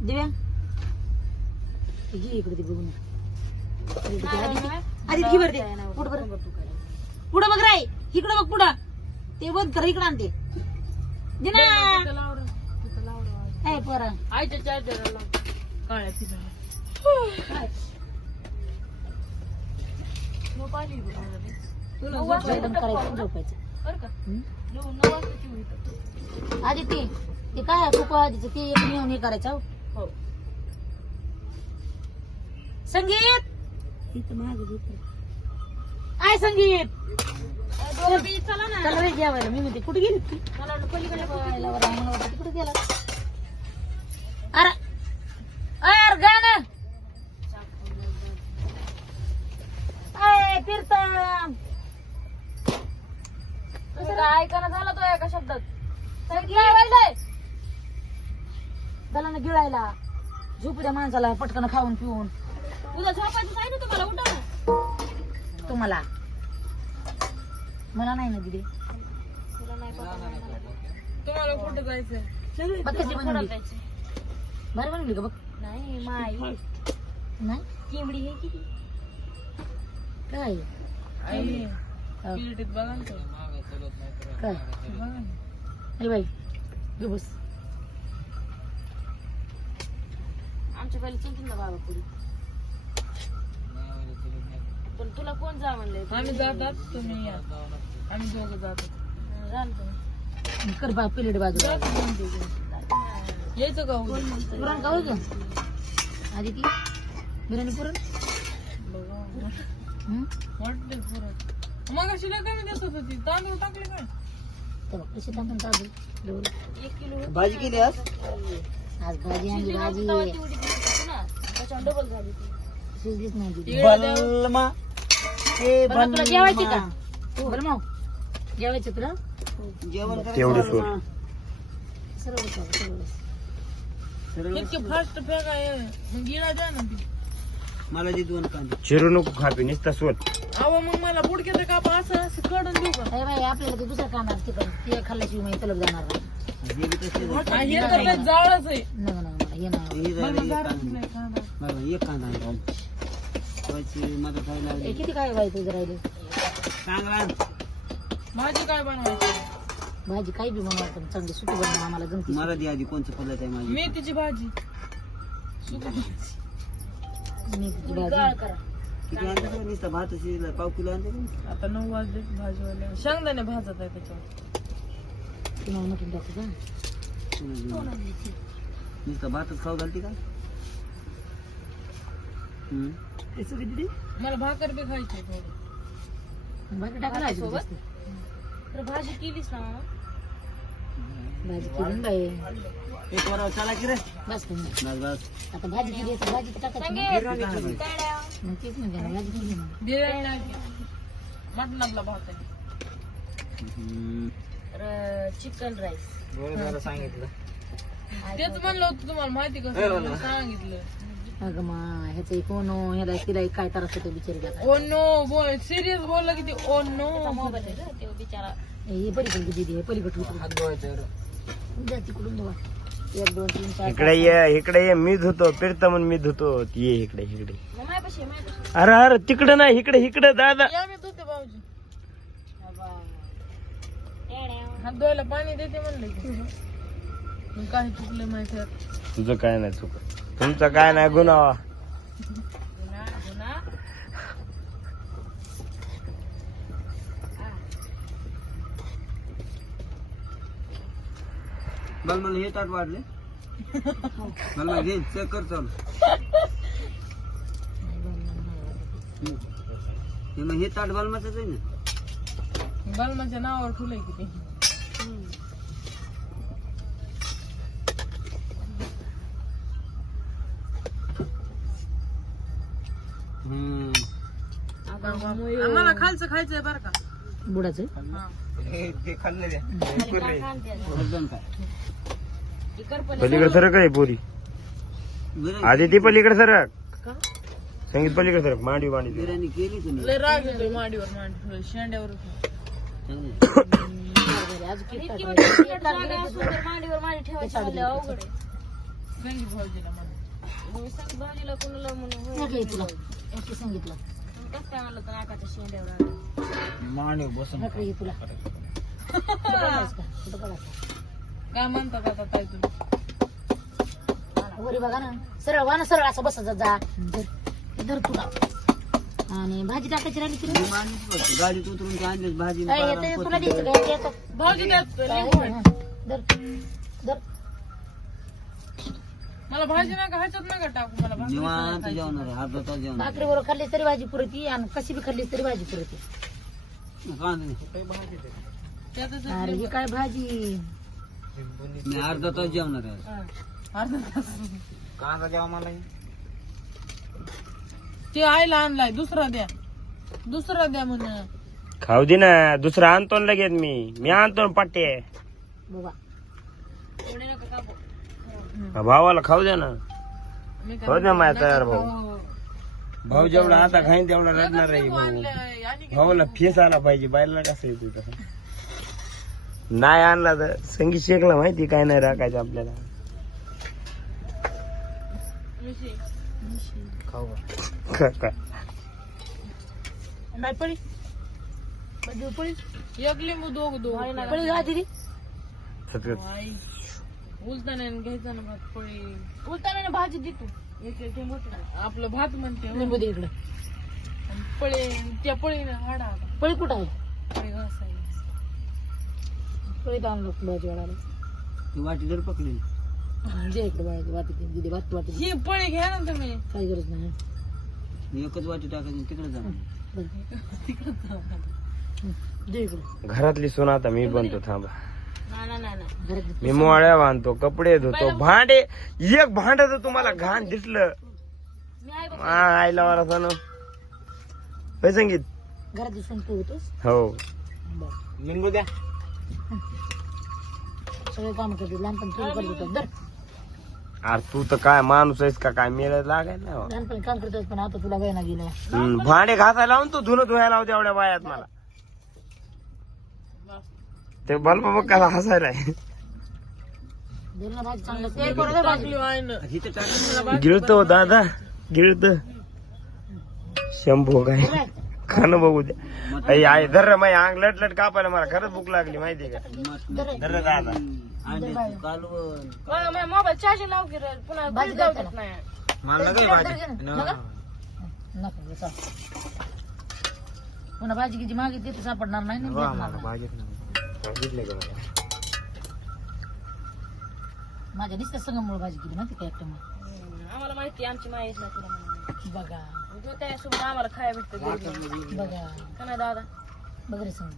दिव्या घे इकडे ते बघून आधी घे बरं ते पुढं बरं पुढं बघ राय इकडं बघ पुढं ते बघ कर इकडं आणते दे ना काय पोरा आईच्या चार्जरला काळ्या तिला जेवण करायचं झोपायचं बरं का 9 वाजताची होईल आधी ते काय खूप आधीच ते एक नेऊन हे करायचं हो संगीत इथं मागे आय संगीत चला ना चला रे जेवायला मी म्हणते कुठे गेली ती मला वाटलं पलीकडे जेवायला बरं मला वाटतं कुठे गेला अरे अरे गाणं अय फिरतम काय ऐकायला झाला तो एका शब्दात काय व्हायलंय त्याला ना गिळायला झोपू द्या माणसाला पटकन खाऊन पिऊन उद्या झोपायचं आहे ना तुम्हाला उठा ना तुम्हाला मला नाही ना दिदी तुम्हाला कुठं जायचंय बघ कशी बनवली बरं बनवली का बघ नाही माई नाही चिमडी हे किती काय हो. पिलटीत बघा ना तो. काय बघा ना. अरे बाई गे बस आमच्या पहिले चलतील ना बाबा पुरी पण तुला कोण जा म्हणलंय आम्ही जातात तुम्ही या आम्ही दोघं जातो कर बा प्लेट बाजूला यायचं का पुरण का होय का आधी ती बिर्याणी पुरण वाटते पुरण मग अशी लय कमी देत होती तांदूळ टाकले काय तेव्हा कशी टाकून चालू 1 किलो भाजी केली आज आज भाजी आणली भाजी त्याच्यावर डबल झाली ती शिजलीच नाही दिदी बलमा ए बरं तुला जेवायची का बरं मग जेवायचं तुला जेवण तेवढी सोड सर्व इतके फास्ट फेकाय मग गिळा द्या ना ती मला दे 2 कांदे चिरू नको खापी नुसता सोड अहो मग मला बुडक्याचं कापा असं काढून देऊ का अरे बाई आपल्याला ते दुसरं कांदा तिकडं ते खाल्ल्याशिवाय माहिती तलप जाणार नाही हे बी तसे हे तर लय जाळच आहे नग नग मला हे नाही हे झालं एक जाळच कांदा नाही कांदा. बरं एक कांदा आणला. ठेवायची मदत व्हायला हे लागली किती काय बाई तुझं राहिले चांगला आण. भाजी काय बनवायची भाजी काही बी बनवा पण चांगली सुटी बनवा आम्हाला जमती मला दे आधी कोणची पद्धत आहे माझी मेथीची भाजी मेथीची गाळ भाजी करा किती आणते का नुसतं भात शिजला पाव किलो आणते का आता 9 वाजले भाजीवाले शेंगदाणे भाजत आहे त्याच्यावर तुम्हाला मटून टाकू का नुसतं भातच खाऊ घालते का मला भाकर बी खायची थोडी भाजी टाकायला सोबत? तर भाजी केलीस ना मामा? भाजी केली ना बाई एक वर चला की रे बस तुम्ही बस बस आता भाजी केली असं भाजी तर टाकायची ना. मग तेच म्हणजे ना, भाजी केली ना. बिर्याणी नाही मटणातला भात आहे चिकन राईस सांगितलं तेच म्हणलं होतं तुम्हाला माहिती कसं सांगितलं अगं मा ह्याचं एक ओनो ह्याला तिला एक काय त्रास होतो बिचारी ओ नो बोल सिरियस बोलला की ते ओ नो बिचारा हे पलीकडे दिदी हे पलीकडे हात धुवायचं उद्या तिकडून धुवा 1 2 3 4 इकडे ये मी धुतो फिरता म्हणून मी धुतो ये इकडे मायपाशी अरे अरे तिकडे नाही इकडे दादा या मी धुते भाऊजी हात धुवायला पाणी देते म्हणलं की मग काय चुकलं माहिती आहे तुझं काय नाही चुक तुमचं काय नाही गुन्हा मला मला हे ताट वाढले मला घे चेक कर चालू हे मग हे ताट बालमाचं आहे ना बालमाच्या नावावर ठुलंय किती आम्हाला खालचं खायचंय बरं का बुडाचं एकदम काय पलीकडे सरक आहे पोरी आधी ती पलीकडे सरक संगीत पलीकडे सरक मांडी बिर्याणी केली तुम्ही लय राग येतोय मांडीवर शेंड्यावर आज मांडीवर मांडी ठेवायची अवघड संगीत भाऊजीला म्हणून भाजीला कोणाला म्हणून तुला ओके सांगितलं कसं काय म्हणलं तर नाकाच्या शेंड्यावर मांडव बसून नकळी तुला काय म्हणतात आता ताई तुम्ही वरी बघा ना सरळ असं बसत जा धर तुला आणि भाजी टाकायची राहिली की गाडीत उतरून ते आणलेच भाजी काय येतं तुला द्यायचं काय येतं भाऊजी द्यात धर धर मला भाजी नका ह्याच्यात नका टाकू मला भाकरी निवांत जेवणार आहे, अर्धा तास जेवणार भाकरी बरोबर खाल्ली तरी भाजी पुरती आणि कशी बी खाल्ली तरी भाजी पुरती त्यातच अरे ही काय भाजी मी अर्धा तास जेवणार आहे. अर्धा तास. कांदा जेवा मला ते आईला आणलाय दुसरा द्या म्हण खाऊ दे ना दुसरा आणतो ना लगेच मी आणतो ना पट्टे बाबा भावाला खाऊ द्या ना मी काय हो द्या माझ्या तयार भाऊ हो. भाऊ जेवढा आता खाईन तेवढा रडणार आहे भाऊ आणलंय. आणि काय? भाऊला फेस आला पाहिजे बायला कसं येतो तसं नाही आणला तर संगीत शेकला माहिती काय नाही राखायचं आपल्याला मिशी. खाऊ काय बाई पळी पळी एक लिंबू दोघ पळी घा दिदी आई उलताना घ्यायचा ना भात पळी उलटाने भाजी दे तू एक मोठं आपलं भात म्हणते लिंबू दे इकडे पळे त्या पळीने हाडा आता. पळी कुठं आहे पळी घासाई पळी आणलं भाजी वाढायला ती वाटी जर पकडी जे इकडे भाजी वाटी दिदी वाटी वाटी ही पळी घ्या ना तुम्ही काही गरज नाही मी एकच वाटी टाकायची तिकडे जाणार दे इकडे घरातली सून आता मी बनतो थांबा नाही घरात मी मोळ्या बांधतो कपडे धुतो भांडे एक भांड तर तुम्हाला घाण दिसलं आईला वाला सण होय संगीत घरात दिसून तू होतोस हो बरं लिंबू द्या सगळे काम करते लहानपणी तुला करत होतं दर अरे तू तर काय माणूस आहेस का काय मेळ लागायला ना लहानपणी काम करतोस पण आता तुला वेळ ना गेला भांडे घासायला लावून तू धुणं धुवायला लावते एवढ्या वयात मला ते बल्ब बघ कसा हसायला आहे. ना भाजी चांगलं टाकली आहे ना इथं टाकायचं गिळतो दादा गिळत शंभू काय खाणं बघू द्या आई आई धर माई अंग लट लट कापायला मला खरंच भूक लागली माहितीये का धर दादा अंडे कालवण मोबाईल चार्जिंग लाव की रे, पुन्हा भाजी जाऊ जाऊ देत नाही मला काय नको पुन्हा भाजी किती मागितली तर सापडणार नाही ना देणार नाही. माझ्या दिसतं संगमुळे भाजी केली माहिती का एकटं आम्हाला माहिती आमची माहीत नाही तुला म्हणून. बघा तू त्यासोबत आम्हाला खायला भेटतं बघा का नाही दादा बघ रे संग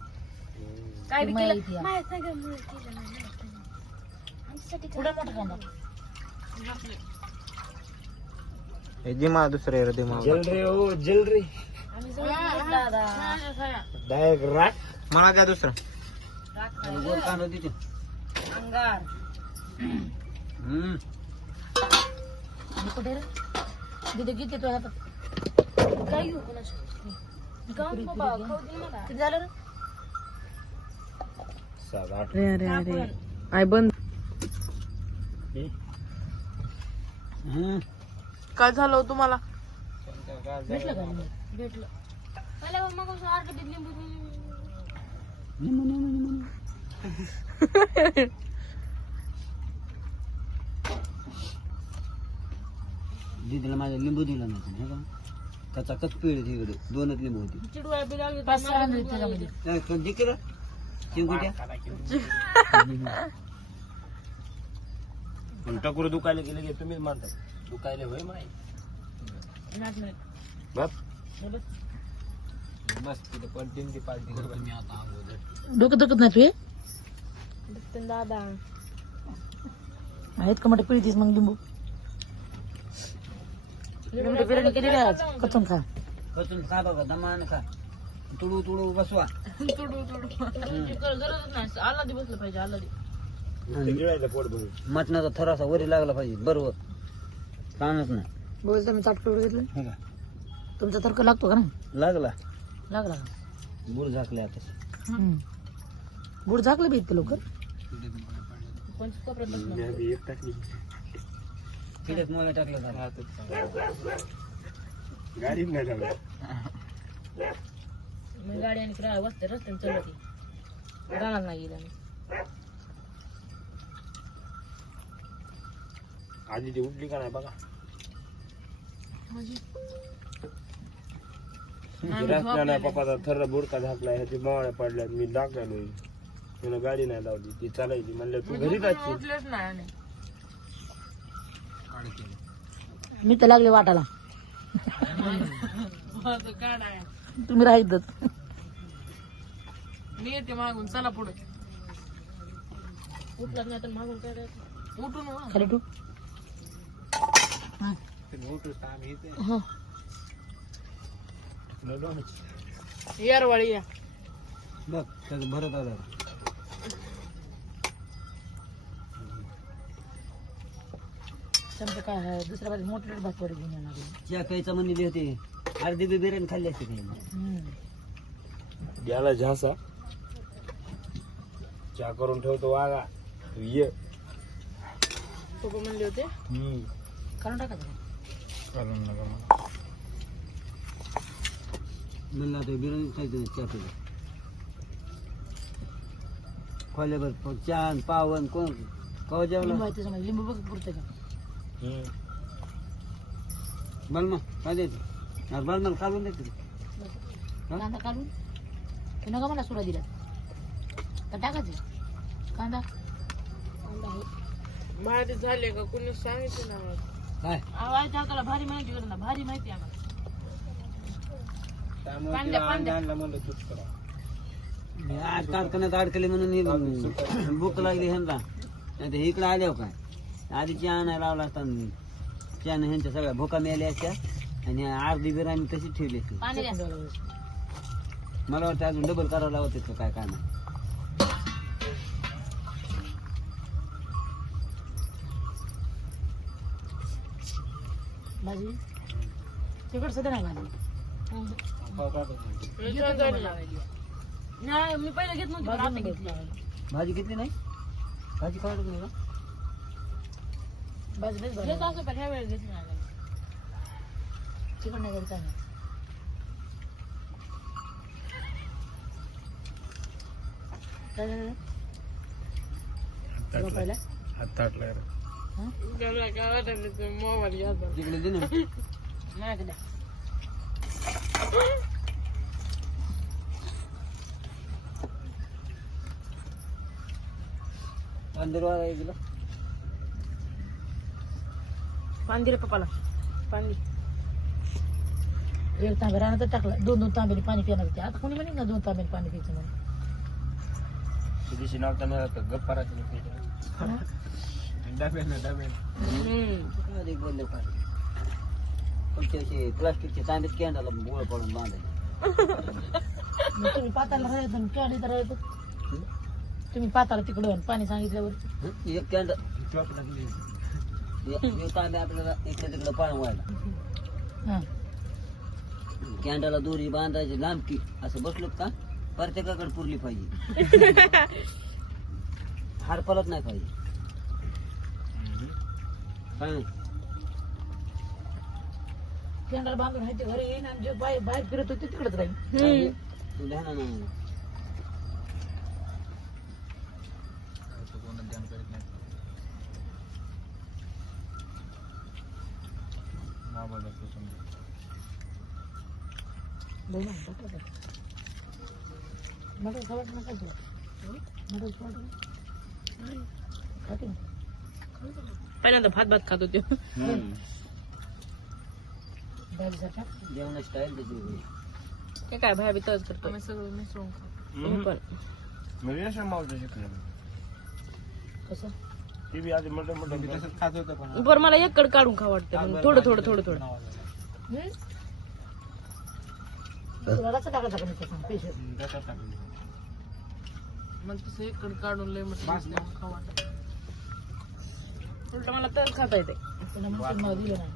काय बी माहिती केलं आहे. माहित नाही का मुळे केलं नाही. पुढे मोठा कांदा दिमा दुसरे दिमा जल रे ओ जल रे आम्ही सगळं दादा डायरेक्ट राख मला द्या दुसरं राख कांदा देते अंगार आणि कुठे रे दिदी किती तो हातात काय घेऊ कोणाचं काम बाबा खाऊ दे मला किती झालं रे 7-8 अरे अरे अरे आय बंद काय झालं तुम्हाला भेटलं का भेटलं पहिल्या मग अर्ध लिंबू दीदीला माझ्या लिंबू दिला नाही का कचा कच पिळ तिकडे 2च लिंबू होते चिडवाय बी लागली 5-6 आणले त्याच्यामध्ये नाही तो दिकेला चिंकुट्या टकुर दुखायला गेले की तुम्हीच मानता दुखायला होय माहिती बस मस्त तिथे पलटीन ती पालटी मी आता अगोदर डोकं दुखत नाही तू हे? दादा आहेत का मोठे पिळतीस मग लिंबू लिंबू बिर्याणी केलेली आज कचून खा कचून खा बघा दमान खा तुडू तुडू बसवा गरजच नाही आला दे बसलं पाहिजे आला दे गिळायचं पोट भरून मटणाचा थरासा वरी लागला पाहिजे बरोबर कामच नाही बोलतो मी चाट करून घेतलं हे का तुमचा तर्क लागतो का नाही लागला लागला का गुळ झाकले आता गुड झाकलं बी इतकं लवकर कोणचं कपडे एक टाकली तिच्यात मला टाकलं झालं. गाडीत नाही झालं. मग गाडी आणि इकडे वस्ते रस्त्याने चालत राहणार नाही गेला आधी ती उठली का नाही बघा. म्हणजे रस्त्याला पप्पाचा थर बुडका झाकलाय ह्याची मावळ्या पडल्यात. मी दाखवलो तुला गाडी नाही लावली ती चालायची म्हणलं तू घरी जायची. उठलेच नाही आणि मी तर लागले वाटाला माझं काढाय तुम्ही राहितच मी येते मागून चला पुढे उठलाच नाही तर मागून काय उठून वा. खाली ठू हो येरवाळी या बघ त्याचं भरत आलं. समजा काय आहे, दुसऱ्या बाजू मोठे भातवाडी घेऊन येणार चहा प्यायचा म्हणली होती. अर्धी बी बिर्याणी खाल्ली असते काही. गेला झासा चहा करून ठेवतो वागा तू ये. पप्पा म्हणले होते काढून टाकायचं करून नका मग. म्हणलं आता बिर्याणी खायचं चहा प्यायला. खोल्याभर चहा आणि पावन कोण कवा जेवला लिंबू आहे त्याच्यामध्ये लिंबू बघ पुरतं का बलमा काय द्यायचं अरे बलमाला काढून द्यायचं. कांदा काढून तू नका मला सुरा दिला तर टाकायचं कांदा भारी झाले का कुणी सांगितलं ना मला. काय आवाज टाकायला भारी माहिती कर ना भारी माहिती आहे आम्हाला त्यामुळे तिला आणलं म्हणलं तूच करा. मी आज कारखान्यात अडकले म्हणून ही भूक लागली ह्यांना नाही तर इकडे आल्यावर काय आधी चहा आणायला लावला असता. चहाने ह्यांच्या सगळ्या भुका मिळाल्या असत्या आणि अर्धी बिर्याणी तशीच ठेवली असती. पाणी द्या मला वाटतं अजून डबल करावं लावत का काय काय नाही. भाजी तिकड सध्या नाही भाजी नाही मी पहिला घेत नव्हती पण आता घेतली भाजी घेतली नाही भाजी काढत नाही का भाजी बेस घेत असं पण ह्या वेळेस घेत नाही आम्हाला. चिकन नाही घरी काय नाही काय झालं? पहिला हात ताटला रे. त्याला काय वाटलं ते मोबाईल घ्यायचा. तिकडे दे ना. नाही का द्या. अंदर वाला गेला पाणी दिलं पप्पाला पाणी एक तांबे राहणार टाकला दोन तांबेली पाणी पिणार होते आता कोणी म्हणेल ना 2 तांबेली पाणी प्यायचं म्हणून त्या दिवशी नव्हता गप्पा राहते अधिक बोलले काय तुमचे असे प्लास्टिकचे तांब्यात कॅन्डाला गोळ पडून बांधायचे. मग तुम्ही पाताला राहायचं कॅडी तर राहायचं तुम्ही पाताला तिकडं पाणी सांगितल्यावर एक कॅन्डल तांबे आपल्याला इकडे तिकडे पाणी व्हायला हा कॅन्डाला दोरी बांधायची लांबकी असं बसलो का प्रत्येकाकडे पुरली पाहिजे. हार पलत नाही पाहिजे काय नाही. कॅन्डल बांधून आहे ते घरी येईन आणि जे बाहेर फिरत होते तिकडेच राहील तू ध्यान नाही बघ ना टाका मटर सवाट नका तुला मटर सवाट खाते ना पहिल्यांदा भात खात होते डाळीसारखा जेवणाची स्टाईल त्याची वेगळी. ते काय भाई तच करतो आम्ही सगळं मिसळून खातो. पण मी रेशन मावतो शिकलो कसं ती बी आधी मोठं मोठं तसंच खात होतं पण बरं मला एककड काढून खा वाटतं मग थोडं थोडं थोडं थोडं रचा टाकायचा का नाही पेशल मग तसं एककड काढून लय म्हटलं खा वाटत उलट मला तर खाता येते त्याला म्हणून नाव दिलं नाही